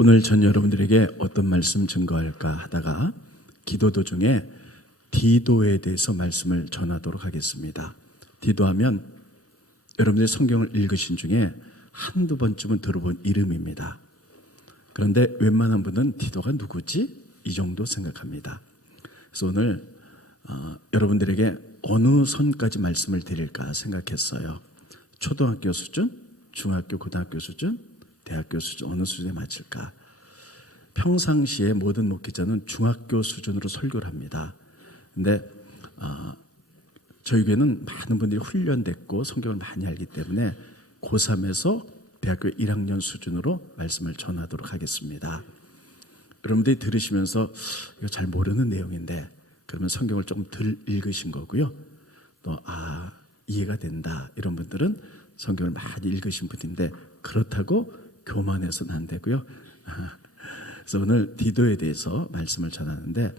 오늘 전 여러분들에게 어떤 말씀 증거할까 하다가 기도 도중에 디도에 대해서 말씀을 전하도록 하겠습니다. 디도하면 여러분들이 성경을 읽으신 중에 한두 번쯤은 들어본 이름입니다. 그런데 웬만한 분은 디도가 누구지? 이 정도 생각합니다. 그래서 오늘 여러분들에게 어느 선까지 말씀을 드릴까 생각했어요. 초등학교 수준, 중학교, 고등학교 수준, 대학교 수준, 어느 수준에 맞출까? 평상시에 모든 목회자는 중학교 수준으로 설교를 합니다. 근데 저희 교회는 많은 분들이 훈련됐고 성경을 많이 알기 때문에 고3에서 대학교 1학년 수준으로 말씀을 전하도록 하겠습니다. 여러분들이 들으시면서 이거 잘 모르는 내용인데 그러면 성경을 조금 덜 읽으신 거고요. 또 이해가 된다 이런 분들은 성경을 많이 읽으신 분인데 그렇다고 교만해서는 안 되고요. 그래서 오늘 디도에 대해서 말씀을 전하는데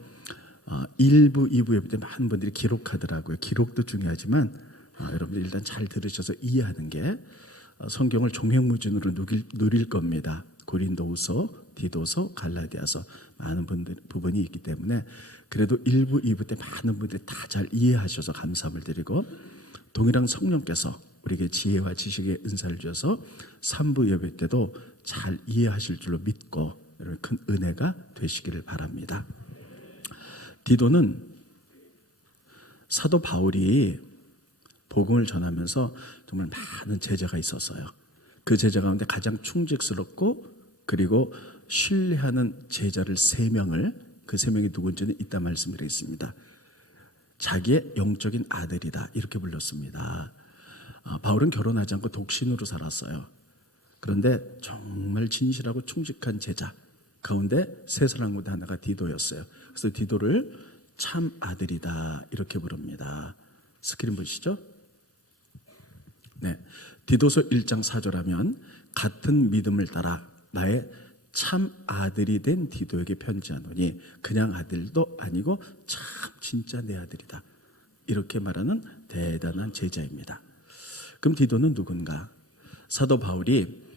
1부, 2부에 많은 분들이 기록하더라고요. 기록도 중요하지만 여러분들 일단 잘 들으셔서 이해하는 게 성경을 종횡무진으로 누릴 겁니다. 고린도후서, 디도서, 갈라디아서 많은 부분이 있기 때문에 그래도 1부, 2부 때 많은 분들이 다 잘 이해하셔서 감사함을 드리고 동일한 성령께서 우리에게 지혜와 지식의 은사를 주셔서 3부 예배 때도 잘 이해하실 줄로 믿고 여러분 큰 은혜가 되시기를 바랍니다. 디도는 사도 바울이 복음을 전하면서 정말 많은 제자가 있었어요. 그 제자 가운데 가장 충직스럽고 그리고 신뢰하는 제자를 3명을 그 3명이 누군지는 이따 말씀드리겠습니다. 자기의 영적인 아들이다 이렇게 불렀습니다. 바울은 결혼하지 않고 독신으로 살았어요. 그런데 정말 진실하고 충직한 제자 가운데 3사람 가운데 하나가 디도였어요. 그래서 디도를 참 아들이다 이렇게 부릅니다. 스크린 보시죠. 네, 디도서 1장 4절 하면 같은 믿음을 따라 나의 참 아들이 된 디도에게 편지하노니 그냥 아들도 아니고 참 진짜 내 아들이다 이렇게 말하는 대단한 제자입니다. 그럼 디도는 누군가? 사도 바울이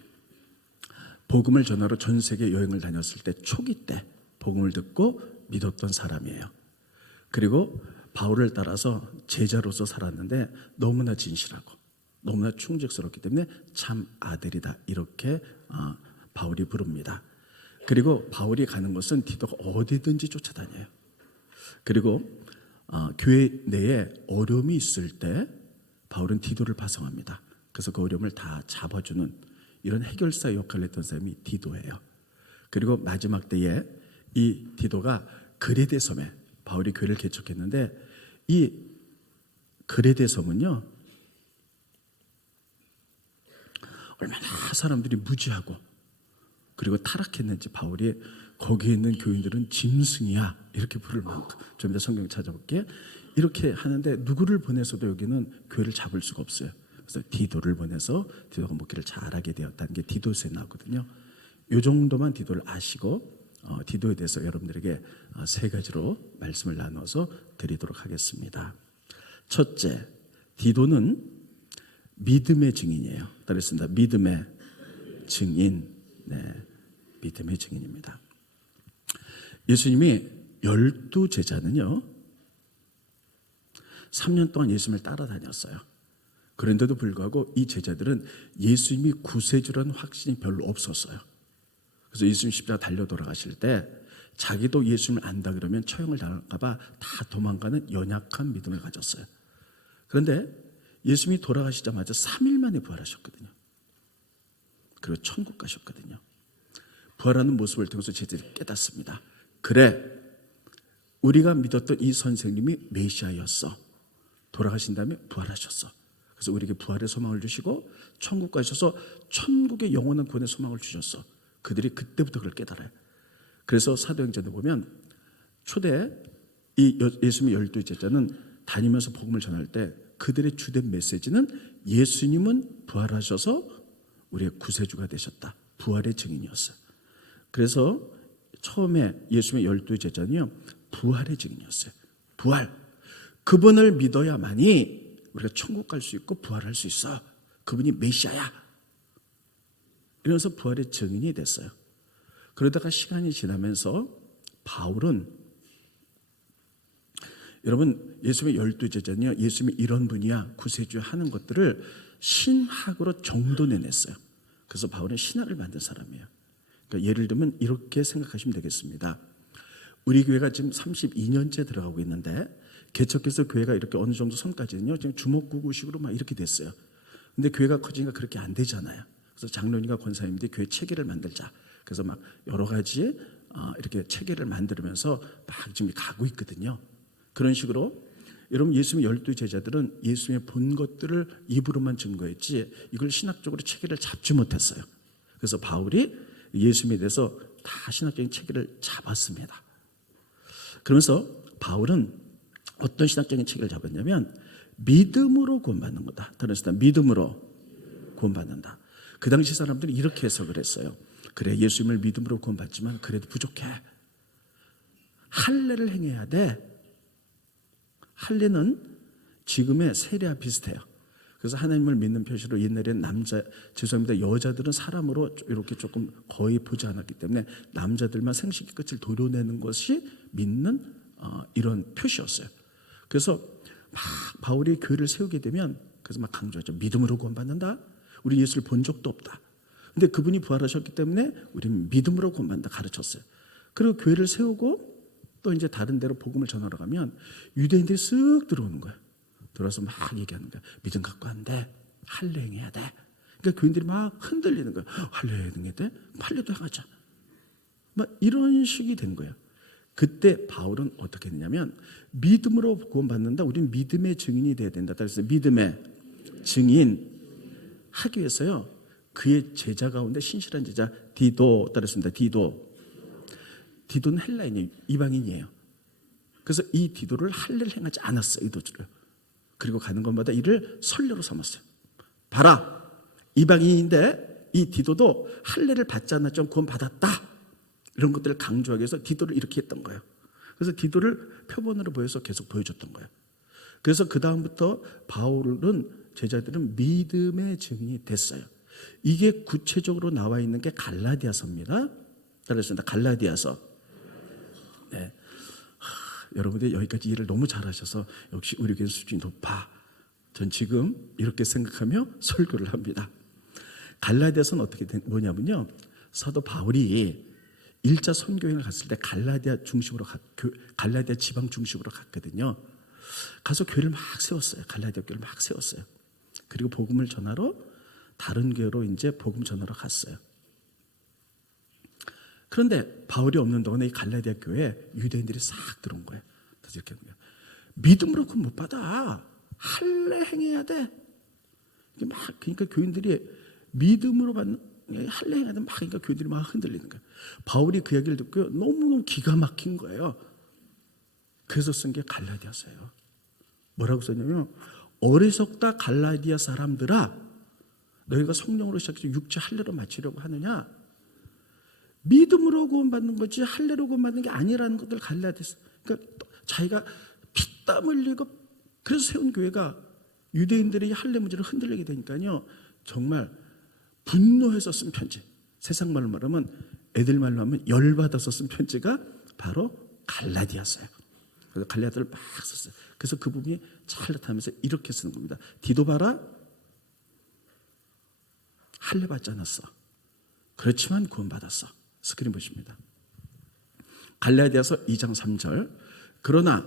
복음을 전하러 전 세계 여행을 다녔을 때 초기 때 복음을 듣고 믿었던 사람이에요. 그리고 바울을 따라서 제자로서 살았는데 너무나 진실하고 너무나 충직스럽기 때문에 참 아들이다 이렇게 바울이 부릅니다. 그리고 바울이 가는 곳은 디도가 어디든지 쫓아다녀요. 그리고 교회 내에 어려움이 있을 때 바울은 디도를 파송합니다. 그래서 그 어려움을 다 잡아주는 이런 해결사 역할을 했던 사람이 디도예요. 그리고 마지막 때에 이 디도가 그레데 섬에 바울이 교회를 개척했는데 이 그레데 섬은요 얼마나 사람들이 무지하고 그리고 타락했는지 바울이 거기에 있는 교인들은 짐승이야 이렇게 부를 만큼 좀 이따 성경 찾아볼게 이렇게 하는데 누구를 보내서도 여기는 교회를 잡을 수가 없어요. 그래서 디도를 보내서 디도가 목회를 잘하게 되었다는 게 디도서에 나오거든요. 이 정도만 디도를 아시고 디도에 대해서 여러분들에게 3가지로 말씀을 나눠서 드리도록 하겠습니다. 첫째, 디도는 믿음의 증인이에요. 따르겠습니다. 믿음의 증인. 네, 믿음의 증인입니다. 예수님이 12제자는요 3년 동안 예수님을 따라다녔어요. 그런데도 불구하고 이 제자들은 예수님이 구세주라는 확신이 별로 없었어요. 그래서 예수님 십자가 달려 돌아가실 때 자기도 예수님을 안다 그러면 처형을 당할까 봐 다 도망가는 연약한 믿음을 가졌어요. 그런데 예수님이 돌아가시자마자 3일 만에 부활하셨거든요. 그리고 천국 가셨거든요. 부활하는 모습을 통해서 제자들이 깨닫습니다. 그래, 우리가 믿었던 이 선생님이 메시아였어. 돌아가신 다음에 부활하셨어. 그래서 우리에게 부활의 소망을 주시고 천국 가셔서 천국의 영원한 구원의 소망을 주셨어. 그들이 그때부터 그걸 깨달아요. 그래서 사도행전을 보면 초대 이 예수님의 12제자는 다니면서 복음을 전할 때 그들의 주된 메시지는 예수님은 부활하셔서 우리의 구세주가 되셨다. 부활의 증인이었어요. 그래서 처음에 예수님의 12제자는요 부활의 증인이었어요. 부활. 그분을 믿어야만이 우리가 천국 갈 수 있고 부활할 수 있어. 그분이 메시아야. 이러면서 부활의 증인이 됐어요. 그러다가 시간이 지나면서 바울은, 여러분 예수님의 12제자는요 예수님이 이런 분이야 구세주야 하는 것들을 신학으로 정돈해냈어요. 그래서 바울은 신학을 만든 사람이에요. 그러니까 예를 들면 이렇게 생각하시면 되겠습니다. 우리 교회가 지금 32년째 들어가고 있는데 개척해서 교회가 이렇게 어느 정도 선까지는요 지금 주먹구구식으로 막 이렇게 됐어요. 근데 교회가 커지니까 그렇게 안 되잖아요. 그래서 장로님과 권사님들이 교회 체계를 만들자. 그래서 막 여러 가지 이렇게 체계를 만들면서 막 지금 가고 있거든요. 그런 식으로 여러분 예수님의 12제자들은 예수님의 본 것들을 입으로만 증거했지 이걸 신학적으로 체계를 잡지 못했어요. 그래서 바울이 예수님에 대해서 다 신학적인 체계를 잡았습니다. 그러면서 바울은 어떤 신학적인 체계를 잡았냐면 믿음으로 구원받는 거다. 들으셨다. 믿음으로 구원받는다. 그 당시 사람들이 이렇게 해석을 했어요. 그래 예수님을 믿음으로 구원받지만 그래도 부족해. 할례를 행해야 돼. 할례는 지금의 세례와 비슷해요. 그래서 하나님을 믿는 표시로 옛날에는 여자들은 사람으로 이렇게 조금 거의 보지 않았기 때문에 남자들만 생식기 끝을 도려내는 것이 믿는 이런 표시였어요. 그래서 막 바울이 교회를 세우게 되면 그래서 막 강조하죠. 믿음으로 구원받는다. 우리 예수를 본 적도 없다. 근데 그분이 부활하셨기 때문에 우리는 믿음으로 구원받는다 가르쳤어요. 그리고 교회를 세우고 또 이제 다른 데로 복음을 전하러 가면 유대인들이 쓱 들어오는 거예요. 들어와서 막 얘기하는 거예요. 믿음 갖고 안 돼. 할례 행해야 돼. 그러니까 교인들이 막 흔들리는 거예요. 할례 행해야 돼? 할례도 해가자. 막 이런 식이 된 거예요. 그때 바울은 어떻게 했냐면 믿음으로 구원받는다. 우리는 믿음의 증인이 돼야 된다. 그래서 믿음의 증인 하기 위해서요. 그의 제자 가운데 신실한 제자 디도 따랐습니다. 디도는 헬라인이에요. 이방인이에요. 그래서 이 디도를 할례를 행하지 않았어요. 이 도주를. 그리고 가는 곳마다 이를 선례로 삼았어요. 봐라. 이방인인데 이 디도도 할례를 받지 않았지만 구원받았다. 이런 것들을 강조하기 위해서 디도를 이렇게 했던 거예요. 그래서 디도를 표본으로 보여서 계속 보여줬던 거예요. 그래서 그 다음부터 바울은 제자들은 믿음의 증인이 됐어요. 이게 구체적으로 나와 있는 게 갈라디아서입니다. 따라했습니다. 갈라디아서. 네. 여러분들 여기까지 일을 너무 잘하셔서 역시 우리 교회 수준이 높아. 전 지금 이렇게 생각하며 설교를 합니다. 갈라디아서는 어떻게 뭐냐면요. 사도 바울이 1차 선교행을 갔을 때 갈라디아 지방 중심으로 갔거든요. 가서 교회를 막 세웠어요. 갈라디아 교회를 막 세웠어요. 그리고 복음을 전하러 다른 교회로 이제 복음 전하러 갔어요. 그런데 바울이 없는 동안에 이 갈라디아 교회에 유대인들이 싹 들어온 거예요. 그래서 이렇게 하는 거예요. 믿음으로 구원 못 받아. 할례 행해야 돼. 그러니까 교인들이 믿음으로 받는 할례 행해야 돼. 그러니까 교인들이 막 흔들리는 거예요. 바울이 그 얘기를 듣고 너무너무 기가 막힌 거예요. 그래서 쓴 게 갈라디아서예요. 뭐라고 썼냐면 어리석다 갈라디아 사람들아 너희가 성령으로 시작해서 육체 할례로 마치려고 하느냐? 믿음으로 구원받는 거지 할례로 구원받는 게 아니라는 것들 갈라디아서. 그러니까 자기가 피땀 흘리고 그래서 세운 교회가 유대인들이 할례 문제를 흔들리게 되니까요. 정말 분노해서 쓴 편지. 세상 말로 말하면 애들 말로 하면 열받아서 쓴 편지가 바로 갈라디아서예요. 그래서 갈라디아를 막 썼어요. 그래서 그 부분이 잘 나타나면서 이렇게 쓰는 겁니다. 디도 봐라. 할례 받지 않았어. 그렇지만 구원받았어. 스크린 보십니다. 갈라디아서 2장 3절. 그러나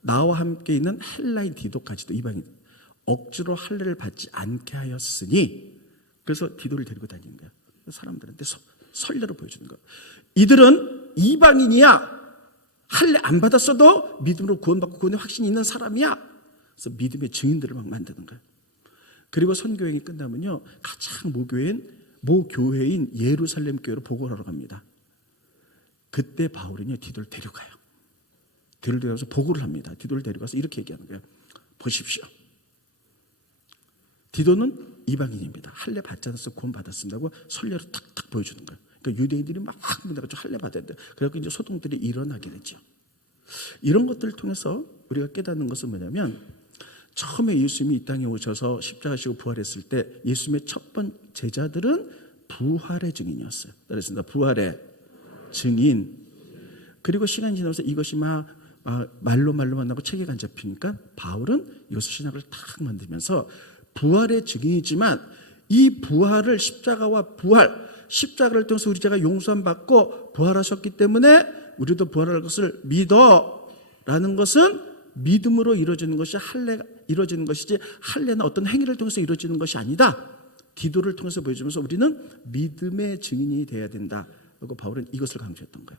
나와 함께 있는 헬라인 디도까지도 이방인 억지로 할례를 받지 않게 하였으니 그래서 디도를 데리고 다니는 거예요. 사람들한테 선례로 보여주는 거예요. 이들은 이방인이야. 할례 안 받았어도 믿음으로 구원받고 구원의 확신이 있는 사람이야. 그래서 믿음의 증인들을 막 만드는 거예요. 그리고 선교행이 끝나면요. 가장 모교회인 예루살렘 교회로 보고를 하러 갑니다. 그때 바울은요. 디도를 데려가요. 디도를 데려가서 보고를 합니다. 디도를 데려가서 이렇게 얘기하는 거예요. 보십시오. 디도는 이방인입니다. 할례 받지 않아서 구원 받았습니다고 선례로 탁탁 보여주는 거예요. 그러니까 유대인들이 막 문해가지고 할례 받아야 돼. 그래서 이제 소동들이 일어나게 되죠. 이런 것들을 통해서 우리가 깨닫는 것은 뭐냐면 처음에 예수님이 이 땅에 오셔서 십자가 지고 부활했을 때 예수님의 첫 번째 제자들은 부활의 증인이었어요. 그렇습니다. 부활의 증인. 그리고 시간이 지나면서 이것이 막 말로만 나고 체계가 안 잡히니까 바울은 이것을 신학을 탁 만들면서 부활의 증인이지만 이 부활을 십자가를 통해서 우리가 용서함 받고 부활하셨기 때문에 우리도 부활할 것을 믿어라는 것은 믿음으로 이루어지는 것이 이루어지는 것이지 할례나 어떤 행위를 통해서 이루어지는 것이 아니다. 기도를 통해서 보여주면서 우리는 믿음의 증인이 되어야 된다. 그리고 바울은 이것을 강조했던 거예요.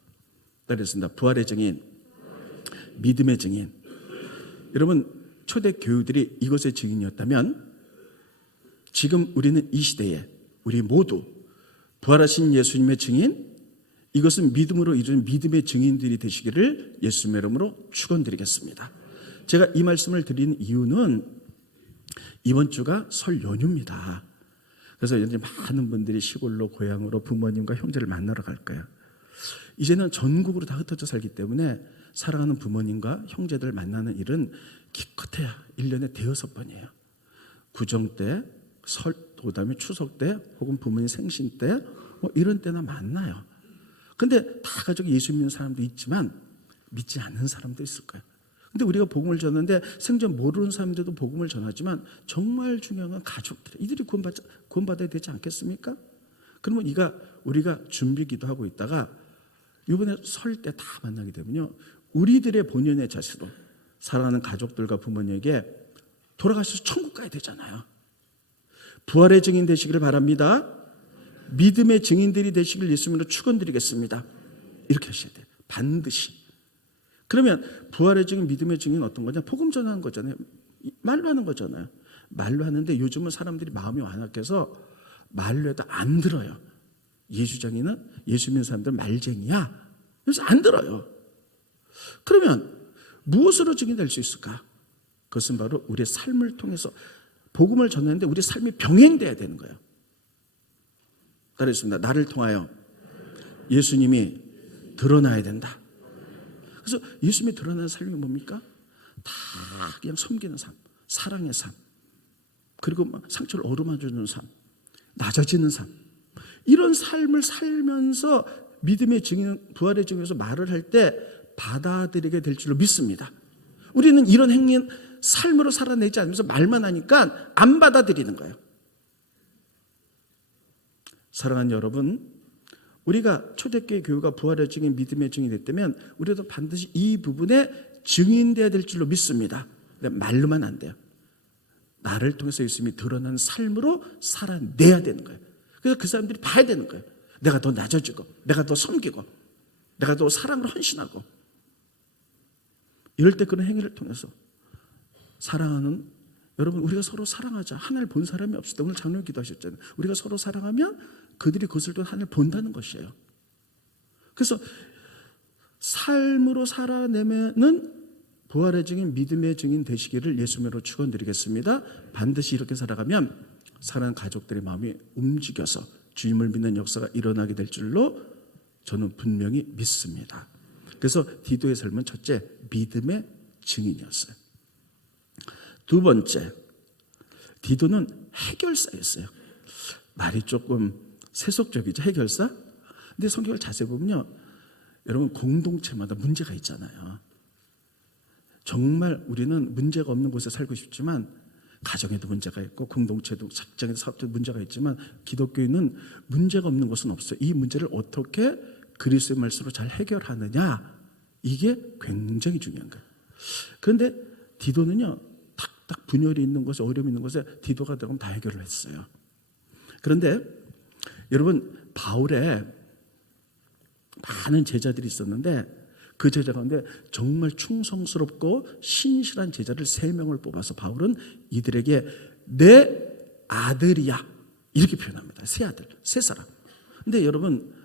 그랬습니다. 부활의 증인, 믿음의 증인. 여러분 초대 교우들이 이것의 증인이었다면 지금 우리는 이 시대에 우리 모두 부활하신 예수님의 증인, 이것은 믿음으로 이루어진 믿음의 증인들이 되시기를 예수님의 이름으로 축원드리겠습니다. 제가 이 말씀을 드리는 이유는 이번 주가 설 연휴입니다. 그래서 이제 많은 분들이 시골로 고향으로 부모님과 형제를 만나러 갈 거예요. 이제는 전국으로 다 흩어져 살기 때문에 사랑하는 부모님과 형제들 만나는 일은 기껏해야 1년에 대여섯 번이에요. 구정 때, 설, 그다음에 추석 때, 혹은 부모님 생신 때, 이런 때나 만나요. 근데 다 가족이 예수 믿는 사람도 있지만 믿지 않는 사람도 있을 거예요. 근데 우리가 복음을 전하는데 생전 모르는 사람들도 복음을 전하지만 정말 중요한 건 가족들. 이들이 구원받아야 되지 않겠습니까? 그러면 우리가 준비 기도하고 있다가 이번에 설 때 다 만나게 되면요, 우리들의 본연의 자세로 사랑하는 가족들과 부모님에게 돌아가셔서 천국 가야 되잖아요. 부활의 증인 되시기를 바랍니다. 믿음의 증인들이 되시길 예수님으로 축원드리겠습니다. 이렇게 하셔야 돼요. 반드시. 그러면 부활의 증인, 믿음의 증인은 어떤 거냐? 복음 전하는 거잖아요. 말로 하는 거잖아요. 말로 하는데 요즘은 사람들이 마음이 완악해서 말로 해도 안 들어요. 예수장이는 예수 믿는 사람들 말쟁이야. 그래서 안 들어요. 그러면 무엇으로 증인될 수 있을까? 그것은 바로 우리의 삶을 통해서 복음을 전하는데 우리의 삶이 병행돼야 되는 거예요. 그렇습니다. 나를 통하여 예수님이 드러나야 된다. 그래서 예수님이 드러나는 삶이 뭡니까? 다 그냥 섬기는 삶, 사랑의 삶, 그리고 막 상처를 어루만져주는 삶, 낮아지는 삶, 이런 삶을 살면서 믿음의 증인, 부활의 증인에서 말을 할 때 받아들이게 될 줄로 믿습니다. 우리는 이런 행위는 삶으로 살아내지 않으면서 말만 하니까 안 받아들이는 거예요. 사랑하는 여러분, 우리가 초대교회 교회가 부활의 증인, 믿음의 증인이 됐다면 우리도 반드시 이 부분에 증인되어야 될 줄로 믿습니다. 말로만 안 돼요. 나를 통해서 예수님이 드러나는 삶으로 살아내야 되는 거예요. 그래서 그 사람들이 봐야 되는 거예요. 내가 더 낮아지고, 내가 더 섬기고, 내가 더 사랑으로 헌신하고. 이럴 때 그런 행위를 통해서 사랑하는 여러분, 우리가 서로 사랑하자. 하나님을 본 사람이 없을 때 오늘 장로 기도하셨잖아요. 우리가 서로 사랑하면 그들이 그것을 또 하나님을 본다는 것이에요. 그래서 삶으로 살아내면은 부활의 증인, 믿음의 증인 되시기를 예수님으로 축원드리겠습니다. 반드시 이렇게 살아가면 사랑하는 가족들의 마음이 움직여서 주님을 믿는 역사가 일어나게 될 줄로 저는 분명히 믿습니다. 그래서 디도의 삶은 첫째, 믿음의 증인이었어요. 두 번째, 디도는 해결사였어요. 말이 조금 세속적이죠, 해결사? 근데 성경을 자세히 보면요, 여러분 공동체마다 문제가 있잖아요. 정말 우리는 문제가 없는 곳에 살고 싶지만 가정에도 문제가 있고 공동체도 직장에도 사업도 문제가 있지만 기독교인은 문제가 없는 곳은 없어요. 이 문제를 어떻게 그리스도의 말씀으로 잘 해결하느냐, 이게 굉장히 중요한 거예요. 그런데 디도는요, 딱 분열이 있는 곳에, 어려움이 있는 곳에 디도가 들어가면 다 해결을 했어요. 그런데 여러분, 바울의 많은 제자들이 있었는데 그 제자 가운데 정말 충성스럽고 신실한 제자를 3명을 뽑아서 바울은 이들에게 내 아들이야 이렇게 표현합니다. 세 아들, 세 사람. 근데 여러분,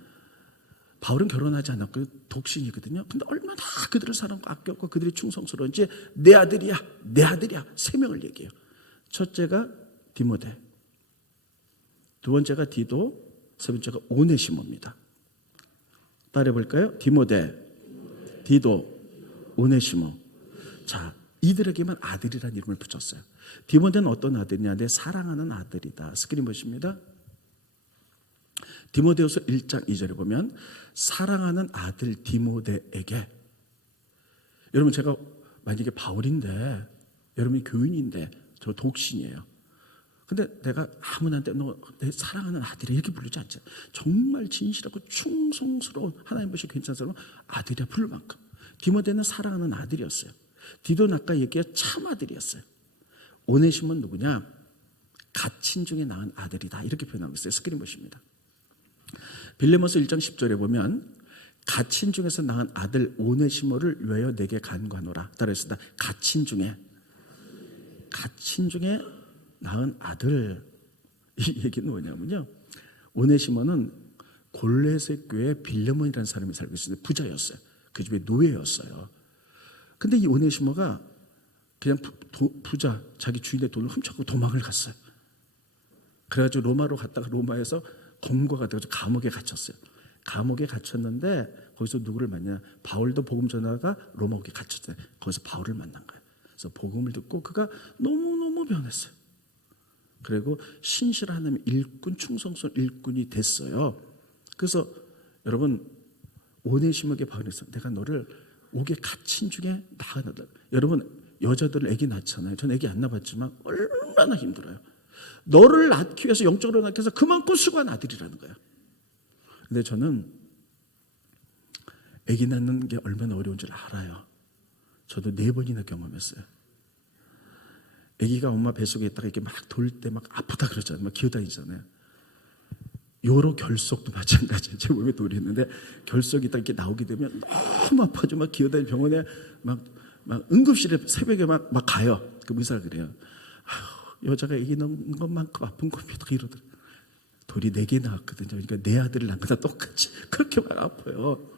바울은 결혼하지 않았고 독신이거든요. 근데 얼마나 그들을 사랑하고 아꼈고 그들이 충성스러운지 내 아들이야, 내 아들이야 3명을 얘기해요. 첫째가 디모데, 두 번째가 디도, 세 번째가 오네시모입니다. 따라해 볼까요? 디모데, 디도, 오네시모. 자, 이들에게만 아들이라는 이름을 붙였어요. 디모데는 어떤 아들이냐? 내 사랑하는 아들이다. 스크린 보십니다. 디모데후서 1장 2절에 보면 사랑하는 아들 디모데에게, 여러분 제가 만약에 바울인데 여러분이 교인인데 저 독신이에요. 근데 내가 아무나한테 너 내 사랑하는 아들이 이렇게 부르지 않죠. 정말 진실하고 충성스러운 하나님 보시 괜찮은 사람은 아들이야 부를 만큼. 디모데는 사랑하는 아들이었어요. 디도는 아까 얘기한 참 아들이었어요. 오네시모는 누구냐? 갇힌 중에 낳은 아들이다 이렇게 표현하고 있어요. 스크린 보십니다. 빌레몬서 1장 10절에 보면 갇힌 중에서 낳은 아들 오네시모를 위하여 내게 간구하노라. 따라했습니다. 갇힌 중에 낳은 아들. 이 얘기는 뭐냐면요, 오네시모는 골레셋 교회 빌레몬이라는 사람이 살고 있었는데 부자였어요. 그 집에 노예였어요. 근데 이 오네시모가 그냥 부자 자기 주인의 돈을 훔쳐가고 도망을 갔어요. 그래가지고 로마로 갔다가 로마에서 검거가 돼가지고 감옥에 갇혔어요. 감옥에 갇혔는데 거기서 누구를 만나? 바울도 복음 전하다가 로마에 갇혔어요. 거기서 바울을 만난 거예요. 그래서 복음을 듣고 그가 너무너무 변했어요. 그리고 신실한 하나님의 일꾼, 충성스러운 일꾼이 됐어요. 그래서 여러분 오네시모에게 바울이 있어요. 내가 너를 옥에 갇힌 중에 낳았다. 여러분 여자들은 아기 낳잖아요. 전 아기 안 낳았지만 얼마나 힘들어요. 너를 낳기 위해서 영적으로 낳기 위해서 그만큼 수고한 아들이라는 거야. 근데 저는 아기 낳는 게 얼마나 어려운 줄 알아요. 저도 4번이나 경험했어요. 아기가 엄마 뱃속에 있다가 이렇게 막 돌 때 막 아프다 그러잖아요. 막 기어다니잖아요. 요로 결석도 마찬가지예요. 제 몸에 돌이 있는데 결석이 딱 이렇게 나오게 되면 너무 아파져. 막 기어다니 병원에 막 응급실에 새벽에 막 가요. 그 의사가 그래요. 여자가 아기 낳은 것만큼 아픈 겁니다. 이러더라고요. 돌이 4개 나왔거든요. 그러니까 내 아들을 낳은 거랑 똑같이 그렇게 막 아파요.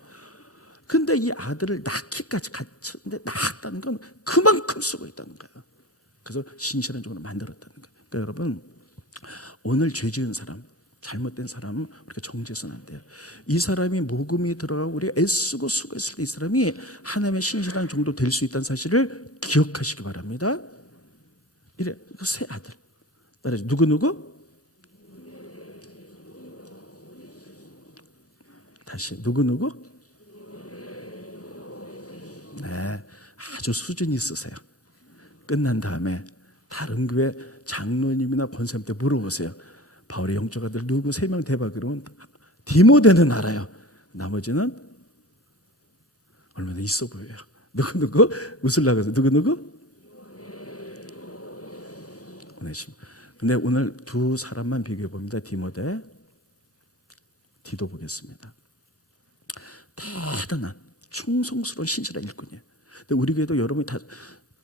근데 이 아들을 낳기까지 갇혔는데 낳았다는 건 그만큼 수고했다는 거예요. 그래서 신실한 종으로 만들었다는 거예요. 그러니까 여러분 오늘 죄 지은 사람, 잘못된 사람은 우리가 정죄해서는 안 돼요. 이 사람이 모금이 들어가고 우리 애쓰고 수고했을 때 이 사람이 하나님의 신실한 종도 될 수 있다는 사실을 기억하시기 바랍니다. 이래 그 새 아들 따라서 누구? 다시 누구? 네, 아주 수준 있으세요. 끝난 다음에 다른 교회 장로님이나 권사님한테 물어보세요. 바울의 영적 아들 누구 3명 대박으로는 디모데는 알아요. 나머지는 얼마나 있어 보여요. 누구? 웃으려고 해서 누구? 오네시모. 근데 오늘 2 사람만 비교해 봅니다. 디모데, 디도 보겠습니다. 대단한 충성스러운 신실한 일꾼이에요. 근데 우리 교회도 여러분이 다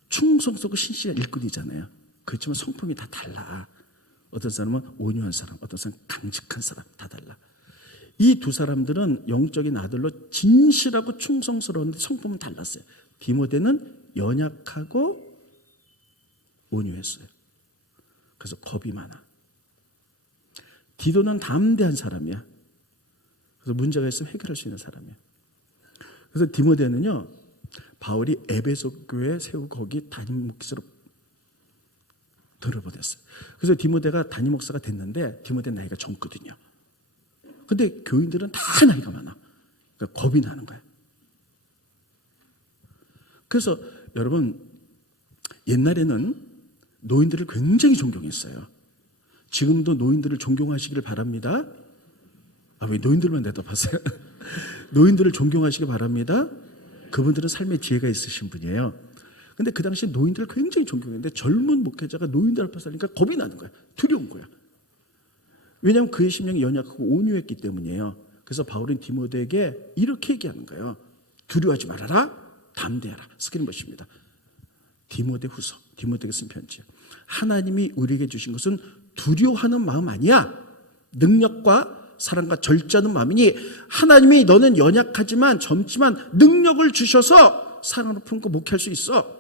충성스럽고 신실한 일꾼이잖아요. 그렇지만 성품이 다 달라. 어떤 사람은 온유한 사람, 어떤 사람은 강직한 사람, 다 달라. 이 2 사람들은 영적인 아들로 진실하고 충성스러운데 성품은 달랐어요. 디모데는 연약하고 온유했어요. 그래서 겁이 많아. 디도는 담대한 사람이야. 그래서 문제가 있으면 해결할 수 있는 사람이야. 그래서 디모데는요, 바울이 에베소 교회 세우고 거기 담임 목사로 들어보냈어요. 그래서 디모데가 담임 목사가 됐는데 디모데 나이가 젊거든요. 근데 교인들은 다 나이가 많아. 그러니까 겁이 나는 거야. 그래서 여러분 옛날에는 노인들을 굉장히 존경했어요. 지금도 노인들을 존경하시기를 바랍니다. 왜 노인들만 대답하세요? 노인들을 존경하시기 바랍니다. 그분들은 삶의 지혜가 있으신 분이에요. 근데 그 당시에 노인들을 굉장히 존경했는데 젊은 목회자가 노인들 앞에 살니까 겁이 나는 거야. 두려운 거야. 왜냐하면 그의 심령이 연약하고 온유했기 때문이에요. 그래서 바울은 디모데에게 이렇게 얘기하는 거예요. 두려워하지 말아라. 담대하라. 스크린 보십니다. 디모데후서, 디모데에게 쓴 편지예요. 하나님이 우리에게 주신 것은 두려워하는 마음 아니야. 능력과 사랑과 절제하는 마음이니 하나님이 너는 연약하지만 젊지만 능력을 주셔서 사랑으로 품고 목회할 수 있어.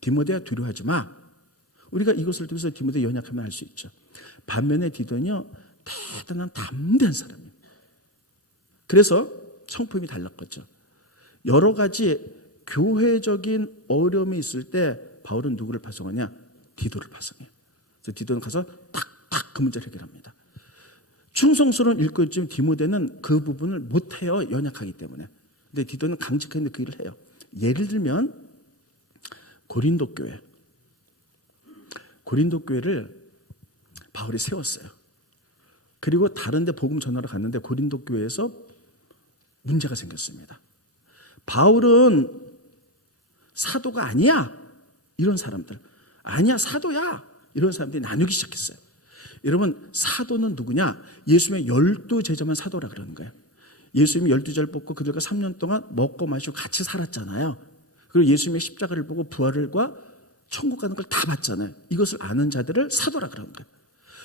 디모데야 두려워하지 마. 우리가 이것을 통해서 디모데 연약하면 알 수 있죠. 반면에 디도는요 대단한 담대한 사람이에요. 그래서 성품이 달랐겠죠. 여러 가지 교회적인 어려움이 있을 때 바울은 누구를 파송하냐? 디도를 파송해요. 그래서 디도는 가서 탁탁 그 문제를 해결합니다. 충성스러운 일꾼이지만 디모데는 그 부분을 못해요. 연약하기 때문에. 근데 디도는 강직한데 그 일을 해요. 예를 들면 고린도 교회를 바울이 세웠어요. 그리고 다른 데 복음 전하러 갔는데 고린도 교회에서 문제가 생겼습니다. 바울은 사도가 아니야. 이런 사람들. 아니야, 사도야. 이런 사람들이 나누기 시작했어요. 여러분, 사도는 누구냐? 예수님의 12제자만 사도라 그러는 거예요. 예수님이 12제자를 뽑고 그들과 3년 동안 먹고 마시고 같이 살았잖아요. 그리고 예수님의 십자가를 보고 부활과 천국 가는 걸 다 봤잖아요. 이것을 아는 자들을 사도라 그러는 거예요.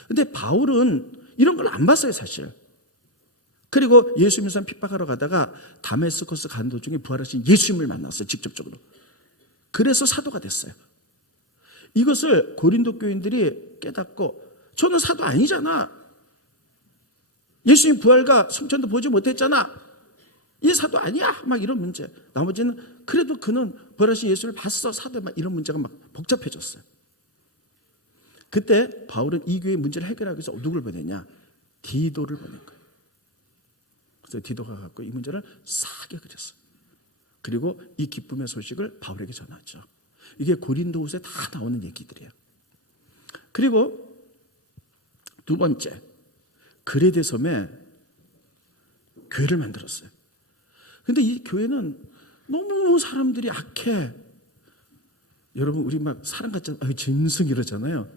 근데 바울은 이런 걸 안 봤어요, 사실. 그리고 예수님을 핍박하러 가다가 다메스코스 가는 도중에 부활하신 예수님을 만났어요, 직접적으로. 그래서 사도가 됐어요. 이것을 고린도 교인들이 깨닫고 저는 사도 아니잖아. 예수님 부활과 성천도 보지 못했잖아. 이 사도 아니야. 막 이런 문제. 나머지는 그래도 그는 부활하신 예수를 봤어. 사도 막 이런 문제가 막 복잡해졌어요. 그때 바울은 이 교회의 문제를 해결하기 위해서 누굴 보냈냐? 디도를 보낸 거예요. 그래서 디도가 갖고 이 문제를 싹 해결했어요. 그리고 이 기쁨의 소식을 바울에게 전하죠. 이게 고린도후서에 다 나오는 얘기들이에요. 그리고 두 번째, 그레데 섬에 교회를 만들었어요. 근데 이 교회는 너무 사람들이 악해. 여러분, 우리 막 사람 같잖아요. 짐승 이러잖아요.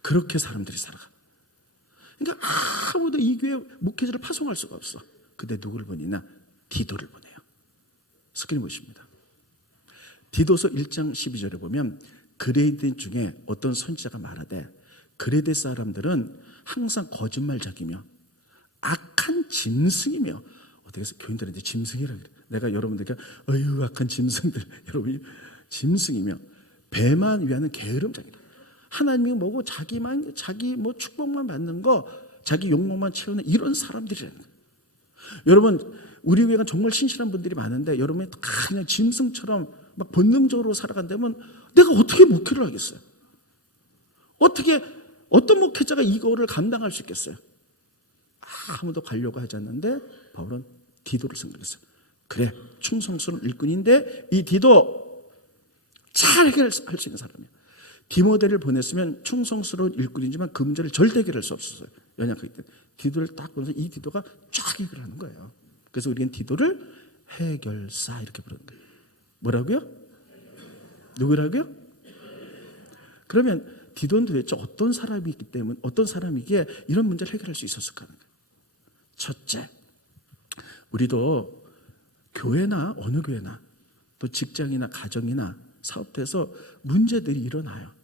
그렇게 사람들이 살아가. 그러니까 아무도 이 교회 목회자를 파송할 수가 없어. 근데 누구를 보내냐? 디도를 보내요. 스크린 보십니다. 디도서 1장 12절에 보면 그레데 중에 어떤 선지자가 말하되 그레데 사람들은 항상 거짓말작이며 악한 짐승이며. 어떻게 해서 교인들한테 짐승이라 그래. 내가 여러분들께 어휴 악한 짐승들, 여러분이 짐승이며 배만 위하는 게으름장이라. 하나님이 뭐고 자기만 자기 뭐 축복만 받는 거, 자기 욕망만 채우는 이런 사람들이라는 거예요. 여러분, 우리 교회가 정말 신실한 분들이 많은데 여러분이 그냥 짐승처럼 막 본능적으로 살아간다면 내가 어떻게 목회를 하겠어요? 어떻게 어떤 목회자가 이거를 감당할 수 있겠어요? 아무도 가려고 하지 않는데 바울은 디도를 생각했어요. 그래, 충성스러운 일꾼인데 이 디도 잘 해결할 수 있는 사람이에요. 디모데를 보냈으면 충성스러운 일꾼이지만 그 문제를 절대 해결할 수 없었어요. 연약하기 때문에. 디도를 딱 보면서 이 디도가 쫙 해결하는 거예요. 그래서 우리는 디도를 해결사 이렇게 부르는 거예요. 뭐라고요? 누구라고요? 그러면 디도는 도대체 어떤 사람이기 때문에, 어떤 사람이기에 이런 문제를 해결할 수 있었을까 하는 거예요. 첫째, 우리도 교회나 어느 교회나 또 직장이나 가정이나 사업에서 문제들이 일어나요.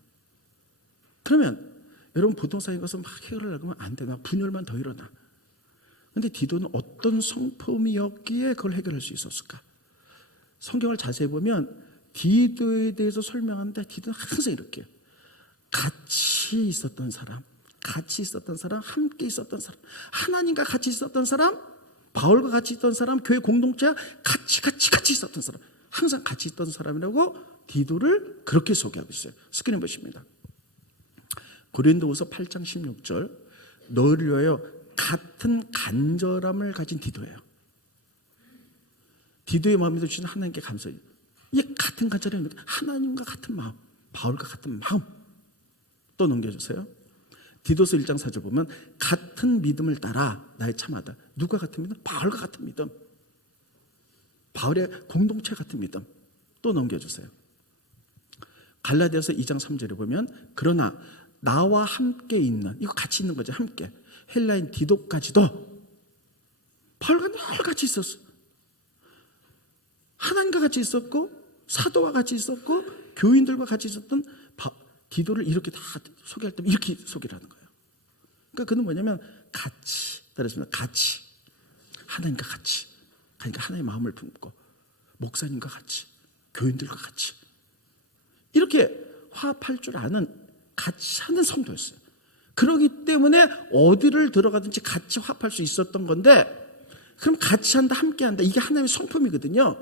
그러면 여러분 보통상에 가서 막 해결하려고 하면 안 되나? 분열만 더 일어나. 그런데 디도는 어떤 성품이었기에 그걸 해결할 수 있었을까? 성경을 자세히 보면 디도에 대해서 설명하는데 디도는 항상 이렇게 같이 있었던 사람, 함께 있었던 사람, 하나님과 같이 있었던 사람, 바울과 같이 있던 사람, 교회 공동체와 같이 있었던 사람, 항상 같이 있던 사람이라고 디도를 그렇게 소개하고 있어요. 스크린 보십니다. 고린도후서 8장 16절, 너희를 위하여 같은 간절함을 가진 디도예요. 디도의 마음에도 주신 하나님께 감사해요. 이게 같은 간절함입니다. 하나님과 같은 마음, 바울과 같은 마음. 또 넘겨주세요. 디도서 1장 4절 보면 같은 믿음을 따라 나의 참하다. 누가 같은 믿음? 바울과 같은 믿음. 바울의 공동체 같은 믿음. 또 넘겨주세요. 갈라디아서 2장 3절에 보면 그러나 나와 함께 있는, 이거 같이 있는 거죠. 함께. 헬라인 디도까지도 바울과 늘 같이 있었어. 하나님과 같이 있었고 사도와 같이 있었고 교인들과 같이 있었던 디도를 이렇게 다 소개할 때 이렇게 소개를 하는 거예요. 그러니까 그는 뭐냐면 같이, 따라서 같이, 하나님과 같이, 그러니까 하나님의 마음을 품고 목사님과 같이, 교인들과 같이 이렇게 화합할 줄 아는 같이 하는 성도였어요. 그렇기 때문에 어디를 들어가든지 같이 화합할 수 있었던 건데, 그럼 같이 한다, 함께 한다, 이게 하나님의 성품이거든요.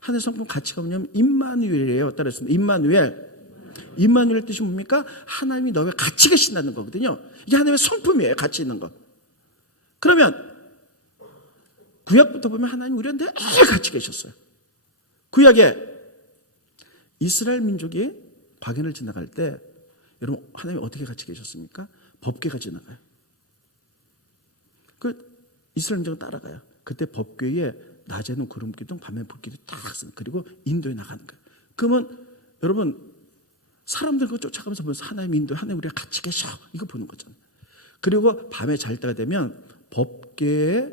하나님의 성품 가치가 뭐냐면 임마누엘이에요. 따라서 임마누엘 뜻이 뭡니까? 하나님이 너와 같이 계신다는 거거든요. 이게 하나님의 성품이에요. 같이 있는 거. 그러면 구약부터 보면 하나님 우리와 늘 같이 계셨어요. 구약에 이스라엘 민족이 광야를 지나갈 때 여러분 하나님 어떻게 같이 계셨습니까? 법궤가 지나가요. 그 이스라엘 민족은 따라가요. 그때 법궤에 낮에는 구름 기둥, 밤에는 불 기둥 딱 쓰는, 그리고 인도에 나가는 거예요. 그러면 여러분 사람들 그거 쫓아가면서 보면서 하나님 인도에 하나님 우리가 같이 계셔 이거 보는 거잖아요. 그리고 밤에 잘 때가 되면 법궤에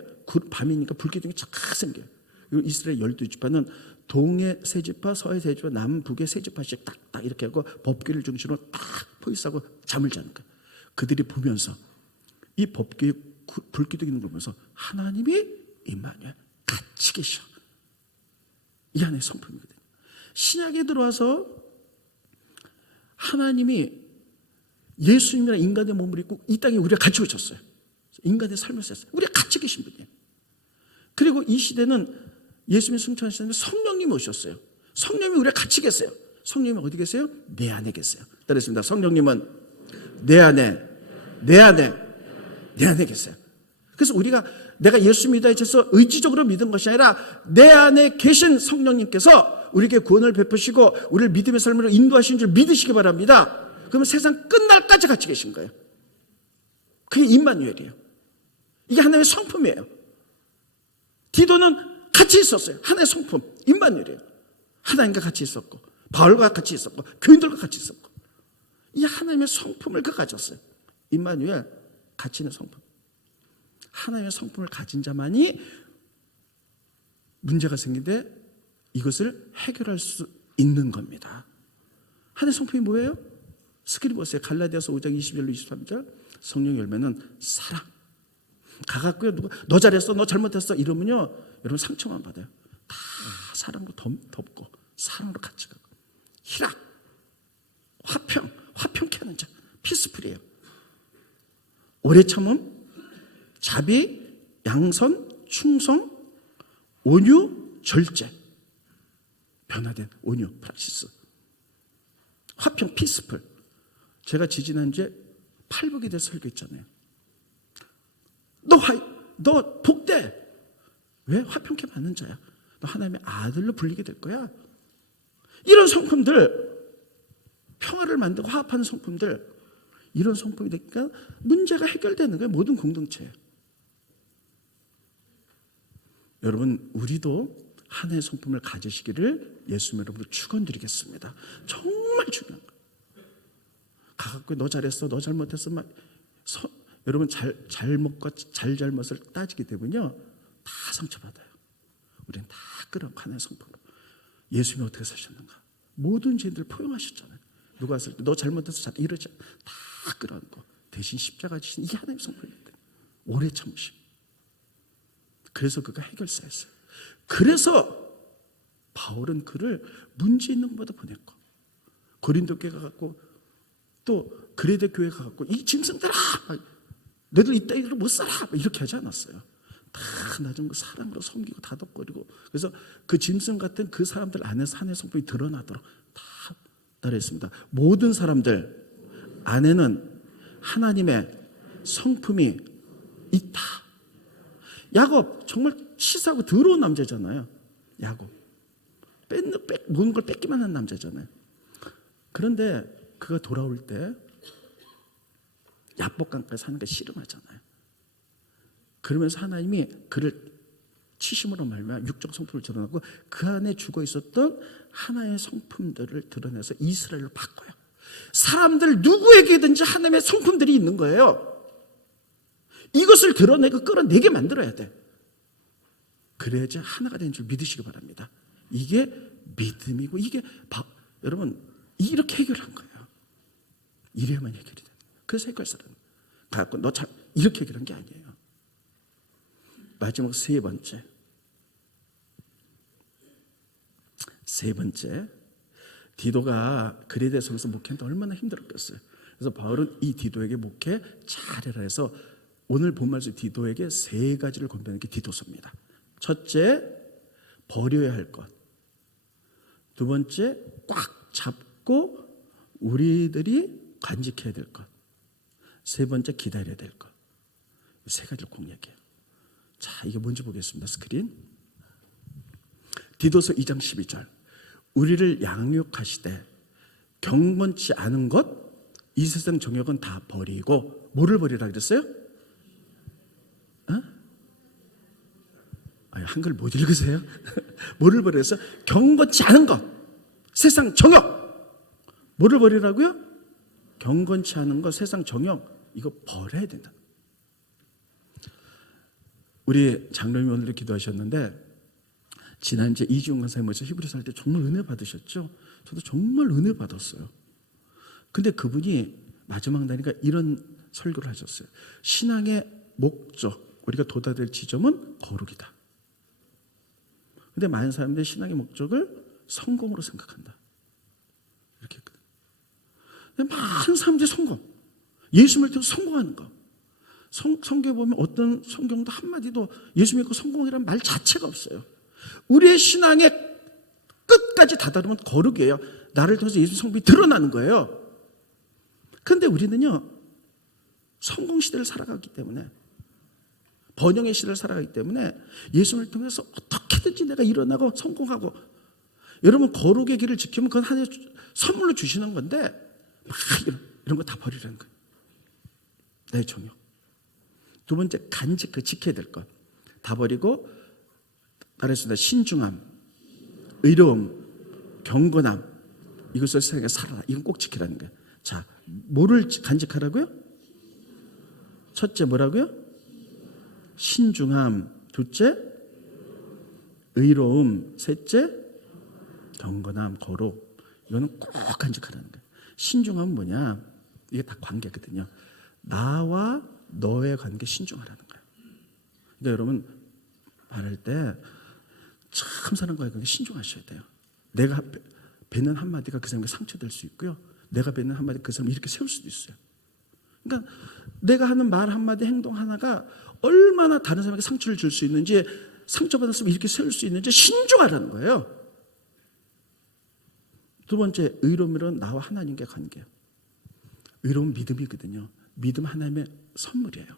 밤이니까 불 기둥이 쫙 생겨요. 그리고 이스라엘 12지파는 동의 세 지파, 서의 세 지파, 남북의 세 지파씩 딱딱 이렇게 하고 법궤를 중심으로 딱 포위하고 잠을 자는 거예요. 그들이 보면서 이 법궤에 불기둥 있는 걸 보면서 하나님이 임마누엘 같이 계셔. 이 하나의 성품이거든요. 신약에 들어와서 하나님이 예수님이랑 인간의 몸을 입고 이 땅에 우리가 같이 오셨어요. 인간의 삶을 살았어요. 우리가 같이 계신 분이에요. 그리고 이 시대는 예수님이 승천하시는데 성령님이 오셨어요. 성령님이 우리가 같이 계세요. 성령님이 어디 계세요? 내 안에 계세요. 따르겠습니다. 성령님은 내 안에 계세요. 그래서 우리가 내가 예수 믿어 해서 의지적으로 믿은 것이 아니라 내 안에 계신 성령님께서 우리에게 구원을 베푸시고 우리를 믿음의 삶으로 인도하신 줄 믿으시기 바랍니다. 그러면 세상 끝날까지 같이 계신 거예요. 그게 임마누엘이에요. 이게 하나님의 성품이에요. 디도는 같이 있었어요. 하나의 성품, 임마누엘이에요. 하나님과 같이 있었고 바울과 같이 있었고 교인들과 같이 있었고 이 하나님의 성품을 가졌어요. 임마누엘, 같이 있는 성품. 하나님의 성품을 가진 자만이 문제가 생긴데 이것을 해결할 수 있는 겁니다. 하나님의 성품이 뭐예요? 스크린 보세요. 갈라디아서 5장 21로 23절. 성령 열매는 사랑. 가갖고요, 누가 너 잘했어, 너 잘못했어 이러면요, 여러분 상처만 받아요. 다 사랑으로 덮고 사랑으로 같이 가고. 희락, 화평케 하는 자, 피스풀이에요. 오래 참음, 자비, 양선, 충성, 온유, 절제. 변화된 온유, 프락시스. 화평, 피스풀. 제가 지지난주에 팔복에 대해서 설교했잖아요. 너 복돼. 왜? 화평케 받는 자야. 너 하나님의 아들로 불리게 될 거야. 이런 성품들, 평화를 만들고 화합하는 성품들, 이런 성품이 되니까 문제가 해결되는 거예요. 모든 공동체에. 여러분, 우리도 하나의 성품을 가지시기를 예수님 이름으로 축원드리겠습니다. 정말 중요한 거예요. 가갖고 너 잘했어, 너 잘못했어, 여러분 잘못과 잘못을 따지게 되면요, 다 상처받아요. 우리는 다 끌어안고 하나의 성품으로. 예수님이 어떻게 사셨는가? 모든 죄인들 포용하셨잖아요. 누가 왔을 때 너 잘못해서 이러지 않아. 다 끌어안고 대신 십자가 지신 이게 하나님의 성품입니다. 오래 참으심. 그래서 그가 해결사였어요. 그래서 바울은 그를 문제 있는 것보다 보냈고, 고린도 교회 가갖고 또 그레데 교회 가갖고 이 짐승들아, 너희들 이 따위로 못 살아, 이렇게 하지 않았어요. 다 낮은 거 사랑으로 섬기고 다독거리고. 그래서 그 짐승 같은 그 사람들 안에서 하나의 성품이 드러나도록 다 따르했습니다. 모든 사람들 안에는 하나님의 성품이 있다. 야곱 정말 치사하고 더러운 남자잖아요. 야곱 모든 걸 뺏기만 한 남자잖아요. 그런데 그가 돌아올 때 야복강가에 사는 게 씨름하잖아요. 그러면서 하나님이 그를 치심으로 말미암아 육적 성품을 드러나고 그 안에 죽어 있었던 하나의 성품들을 드러내서 이스라엘로 바꿔요. 사람들 누구에게든지 하나님의 성품들이 있는 거예요. 이것을 드러내고 끌어내게 만들어야 돼. 그래야지 하나가 되는 줄 믿으시기 바랍니다. 이게 믿음이고, 이게 여러분 이렇게 해결한 거예요. 이래야만 해결이 돼. 그래서 해결사는 갖고 너 참 이렇게 해결한 게 아니에요. 마지막 세 번째, 디도가 그레데 성에서 목회하는데 얼마나 힘들었겠어요. 그래서 바울은 이 디도에게 목회 잘해라 해서 오늘 본 말씀 디도에게 세 가지를 권면하는 게 디도서입니다. 첫째, 버려야 할 것. 두 번째, 꽉 잡고 우리들이 간직해야 될 것. 세 번째, 기다려야 될 것. 세 가지를 공략해요. 자, 이게 뭔지 보겠습니다. 스크린. 디도서 2장 12절. 우리를 양육하시되 경건치 않은 것 이 세상 정욕은 다 버리고 뭐를 버리라 그랬어요? 한글 못 읽으세요? 뭐를 버려서 경건치 않은 것 세상 정욕 뭐를 버리라고요? 경건치 않은 것 세상 정욕 이거 버려야 된다. 우리 장로님 오늘도 기도하셨는데 지난주에 이지용 간사님 모셔서 히브리서 할 때 정말 은혜 받으셨죠? 저도 정말 은혜 받았어요. 근데 그분이 마지막 날이니까 이런 설교를 하셨어요. 신앙의 목적, 우리가 도달될 지점은 거룩이다. 근데 많은 사람들이 신앙의 목적을 성공으로 생각한다. 이렇게 했거든요. 많은 사람들이 성공, 예수님을 통해서 성공하는 거. 성경에 보면 어떤 성경도 한마디도 예수 믿고 성공이라는 말 자체가 없어요. 우리의 신앙의 끝까지 다다르면 거룩이에요. 나를 통해서 예수 성품이 드러나는 거예요. 그런데 우리는요, 성공 시대를 살아가기 때문에, 번영의 시대를 살아가기 때문에 예수를 통해서 어떻게든지 내가 일어나고 성공하고, 여러분 거룩의 길을 지키면 그건 하나님 선물로 주시는 건데 막 이런 거 다 버리라는 거예요. 내 정욕. 두 번째 간직, 그 지켜야 될 것 다 버리고 따라했습니다. 신중함, 의로움, 경건함, 이것을 세상에 살아라. 이건 꼭 지키라는 거예요. 자, 뭐를 간직하라고요? 첫째 뭐라고요? 신중함. 둘째 의로움. 셋째 경건함, 거룩. 이거는 꼭 간직하라는 거예요. 신중함은 뭐냐? 이게 다 관계거든요. 나와 너의 관계 신중하라는 거예요. 그러니까 여러분 말할 때 참 사람과의 관계 신중하셔야 돼요. 내가 뱉는 한마디가 그 사람에게 상처될 수 있고요. 내가 뱉는 한마디 그 사람을 이렇게 세울 수도 있어요. 그러니까 내가 하는 말 한마디 행동 하나가 얼마나 다른 사람에게 상처를 줄 수 있는지, 상처받은 사람을 이렇게 세울 수 있는지 신중하라는 거예요. 두 번째 의로움은 나와 하나님과의 관계예요. 의로운 믿음이거든요. 믿음 하나님의 선물이에요.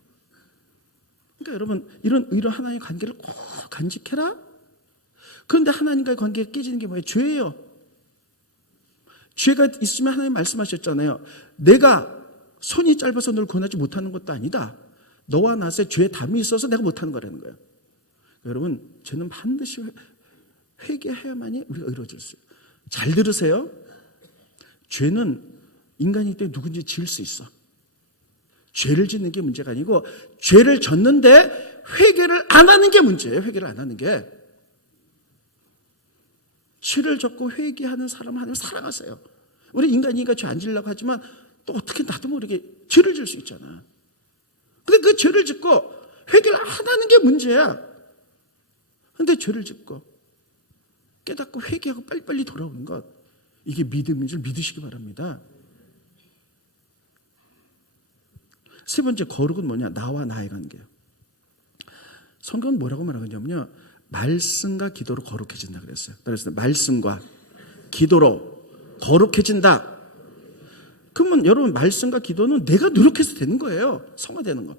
그러니까 여러분 이런 의로 하나님의 관계를 꼭 간직해라. 그런데 하나님과의 관계가 깨지는 게 뭐예요? 죄예요. 죄가 있으면 하나님 말씀하셨잖아요. 내가 손이 짧아서 널 구원하지 못하는 것도 아니다. 너와 나 사이에 죄의 담이 있어서 내가 못하는 거라는 거예요. 여러분 죄는 반드시 회개해야만이 우리가 의로워질 수 있어요. 잘 들으세요. 죄는 인간이기 때문에 누군지 지을 수 있어. 죄를 짓는 게 문제가 아니고 죄를 졌는데 회개를 안 하는 게 문제예요. 회개를 안 하는 게. 죄를 졌고 회개하는 사람은 하나님 사랑하세요. 우리 인간이니까 죄 안 지으려고 하지만 또 어떻게 나도 모르게 죄를 질 수 있잖아. 근데 그 죄를 짓고 회개를 안 하는 게 문제야. 근데 죄를 짓고 깨닫고 회개하고 빨리빨리 돌아오는 것, 이게 믿음인 줄 믿으시기 바랍니다. 세 번째 거룩은 뭐냐? 나와 나의 관계예요. 성경은 뭐라고 말하냐면요, 말씀과 기도로 거룩해진다 그랬어요. 그래서 말씀과 기도로 거룩해진다. 그러면 여러분 말씀과 기도는 내가 노력해서 되는 거예요. 성화되는 거.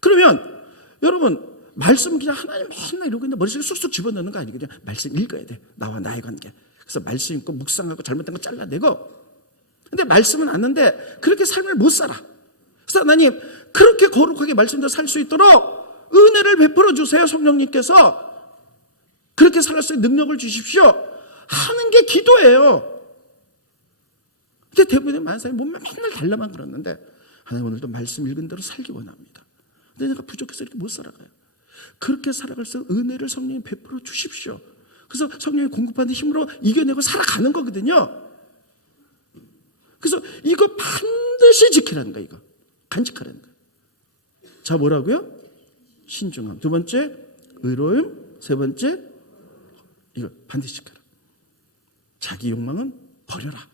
그러면 여러분 말씀은 그냥 하나님 맨날 이러고 있는데 머릿속에 쑥쑥 집어넣는 거 아니거든요. 말씀 읽어야 돼. 나와 나의 관계. 그래서 말씀 읽고 묵상하고 잘못된 거 잘라내고. 근데 말씀은 아는데 그렇게 삶을 못 살아. 그래서 하나님 그렇게 거룩하게 말씀대로 살 수 있도록 은혜를 베풀어 주세요. 성령님께서 그렇게 살 수 있는 능력을 주십시오 하는 게 기도예요. 근데 대부분의 많은 사람이 몸에 맨날 달라만 그러는데 하나님 오늘도 말씀 읽은 대로 살기 원합니다. 근데 내가 부족해서 이렇게 못 살아가요. 그렇게 살아갈 수 있는 은혜를 성령님 베풀어 주십시오. 그래서 성령이 공급하는 힘으로 이겨내고 살아가는 거거든요. 그래서 이거 반드시 지키라는 거야. 이거 간직하라는 거야. 자, 뭐라고요? 신중함. 두 번째 의로움. 세 번째 이거 반드시 지켜라. 자기 욕망은 버려라.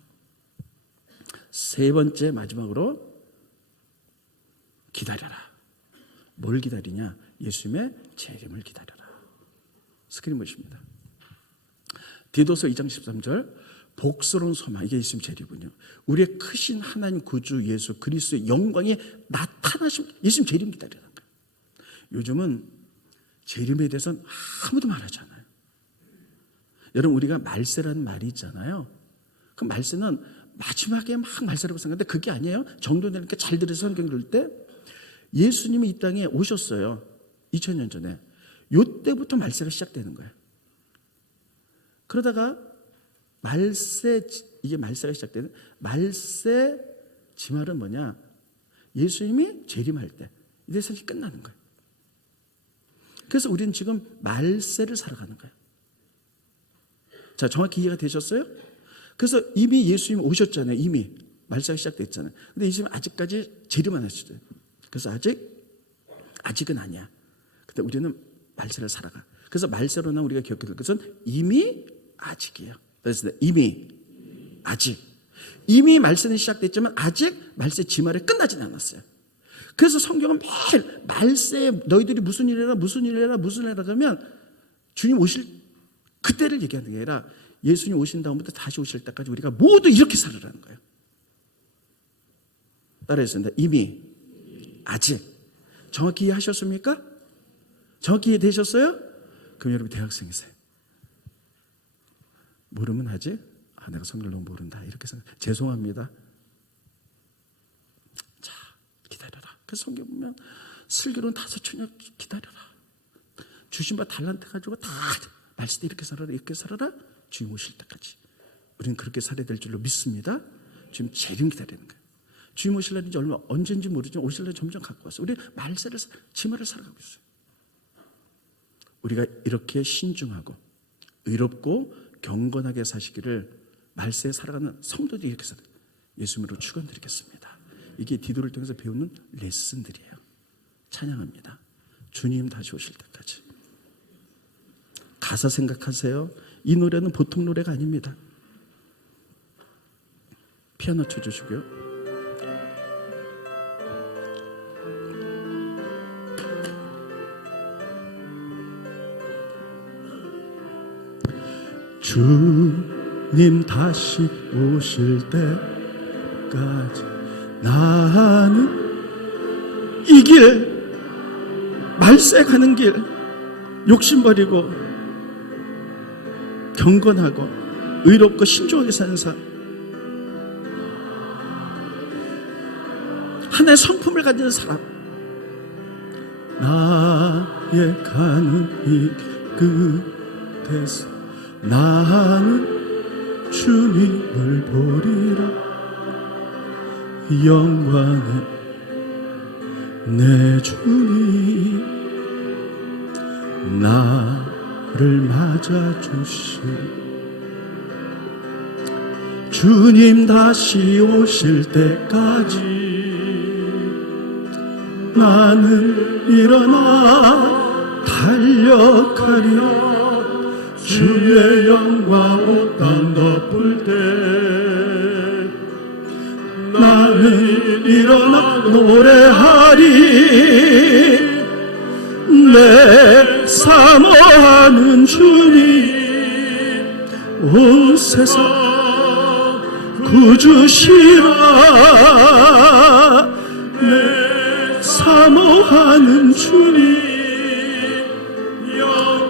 세 번째 마지막으로 기다려라. 뭘 기다리냐? 예수님의 재림을 기다려라. 스크린 보십니다. 디도서 2장 13절 복스러운 소망, 이게 예수님 재림이군요. 우리의 크신 하나님 구주 예수 그리스도의 영광이 나타나심, 예수님 재림 기다리라는 거예요. 요즘은 재림에 대해서는 아무도 말하지 않아요. 여러분, 우리가 말세라는 말이 있잖아요. 그 말세는 마지막에 막 말세라고 생각하는데 그게 아니에요. 정도 되니까 잘 들으서 성경 읽을 때 예수님이 이 땅에 오셨어요. 2000년 전에. 요때부터 말세가 시작되는 거예요. 그러다가 이게 말세가 시작되는, 말세 지말은 뭐냐? 예수님이 재림할 때 이제 사실 끝나는 거예요. 그래서 우리는 지금 말세를 살아가는 거예요. 자, 정확히 이해가 되셨어요? 그래서 이미 예수님이 오셨잖아요. 이미 말세가 시작됐잖아요. 근데 예수님 아직까지 재림 안 하셨어요. 그래서 아직은 아니야. 근데 우리는 말세를 살아가. 그래서 말세로는 우리가 기억해야 될 것은 이미 아직이에요. 그래서 이미 아직. 이미 말세는 시작됐지만 아직 말세 지말이 끝나진 않았어요. 그래서 성경은 매일 말세에 너희들이 무슨 일을 해라 하면 주님 오실 그때를 얘기하는 게 아니라 예수님 오신 다음부터 다시 오실 때까지 우리가 모두 이렇게 살으라는 거예요. 따라했습니다. 이미, 아직. 정확히 이해하셨습니까? 정확히 이해되셨어요? 그럼 여러분 대학생이세요. 모르면 아직? 내가 성경을 너무 모른다. 이렇게 생각. 죄송합니다. 자, 기다려라. 그 성경 보면 슬기로운 5처녀 기다려라. 주신 바 달란트 가지고 다 말씀 때 이렇게 살아라. 주님 오실 때까지. 우리는 그렇게 살아야 될 줄로 믿습니다. 지금 재림 기다리는 거예요. 주님 오실 날인지 언제인지 모르지만 오실 날 점점 갖고 왔어요. 우리 말세를, 지말을 살아가고 있어요. 우리가 이렇게 신중하고 의롭고 경건하게 사시기를 말세에 살아가는 성도들이 이렇게 살아요. 예수님으로 축원드리겠습니다. 이게 디도를 통해서 배우는 레슨들이에요. 찬양합니다. 주님 다시 오실 때까지. 가사 생각하세요. 이 노래는 보통 노래가 아닙니다. 피아노 쳐주시고요. 주님 다시 오실 때까지 나는 이 길, 말세 가는 길, 욕심 버리고 경건하고 의롭고 신중하게 사는 삶, 하나의 성품을 가진 사람, 나의 가는 이 끝에서 나는 주님을 보리라. 영광의 내 주님 나를 맞아주시. 주님 다시 오실 때까지 나는 일어나 달려가리라. 주의 영광 온 땅 덮을 때 나는 일어나 노래하리. 내 사모하는 주님 온 세상 구주시라. 내 사모하는 주님.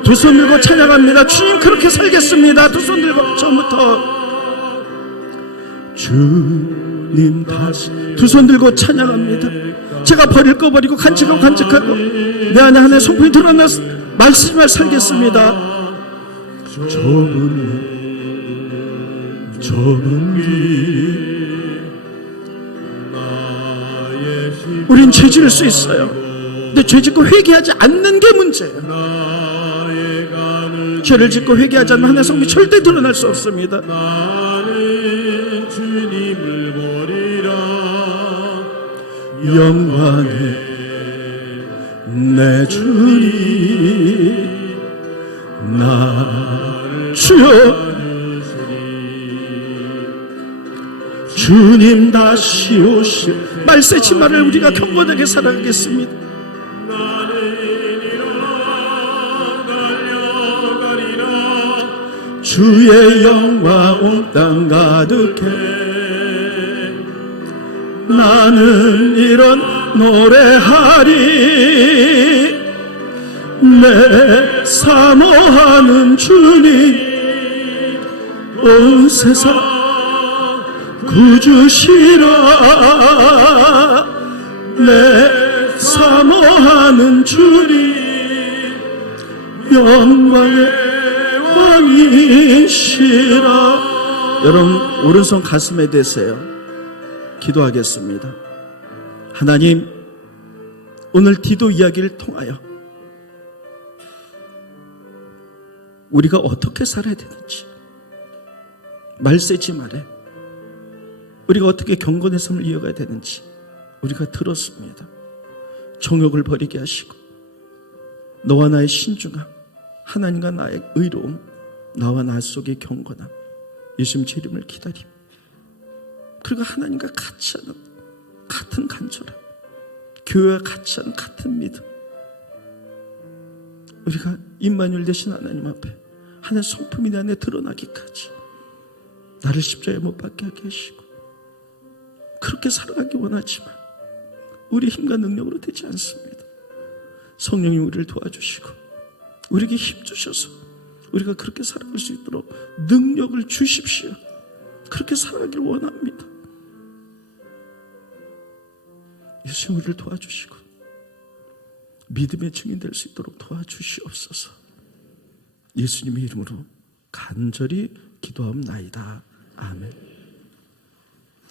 두 손 들고 찬양합니다. 주님 그렇게 살겠습니다. 두 손 들고 처음부터 주님 다시. 두 손 들고 찬양합니다. 제가 버릴 거 버리고 간직하고 내 안에 하나의 성품이 드러나 말씀을 살겠습니다. 좁은 길 우린 죄 지을 수 있어요. 근데 죄 짓고 회개하지 않는 게 문제예요. 죄를 짓고 회개하지 않으면 하나의 성품이 절대 드러날 수 없습니다. 나는 주님을 보리라. 영광의 내 주님 나를 주여. 주님 다시 오실 말세 지말을 우리가 경건하게 살아가겠습니다. 주의 영광 온 땅 가득해 나는 이런 노래하리. 내 사모하는 주님 온 세상 구주시라. 내 사모하는 주님 영광의 왕이시라. 여러분 오른손 가슴에 대세요. 기도하겠습니다. 하나님, 오늘 디도 이야기를 통하여 우리가 어떻게 살아야 되는지, 말세지 말에 우리가 어떻게 경건의 삶을 이어가야 되는지 우리가 들었습니다. 정욕을 버리게 하시고 너와 나의 신중함, 하나님과 나의 의로움, 나와 나 속의 경건함, 예수님 재림을 기다림, 그리고 하나님과 같이 하는 같은 간절함, 교회와 같이 하는 같은 믿음, 우리가 임마누엘 되신 하나님 앞에 하나님의 성품이 내 안에 드러나기까지 나를 십자가에 못 박게 하게 하시고, 그렇게 살아가기 원하지만 우리 힘과 능력으로 되지 않습니다. 성령님 우리를 도와주시고 우리에게 힘 주셔서 우리가 그렇게 살아갈 수 있도록 능력을 주십시오. 그렇게 살아가기를 원합니다. 예수님 우리를 도와주시고 믿음의 증인 될 수 있도록 도와주시옵소서. 예수님의 이름으로 간절히 기도하옵나이다. 아멘.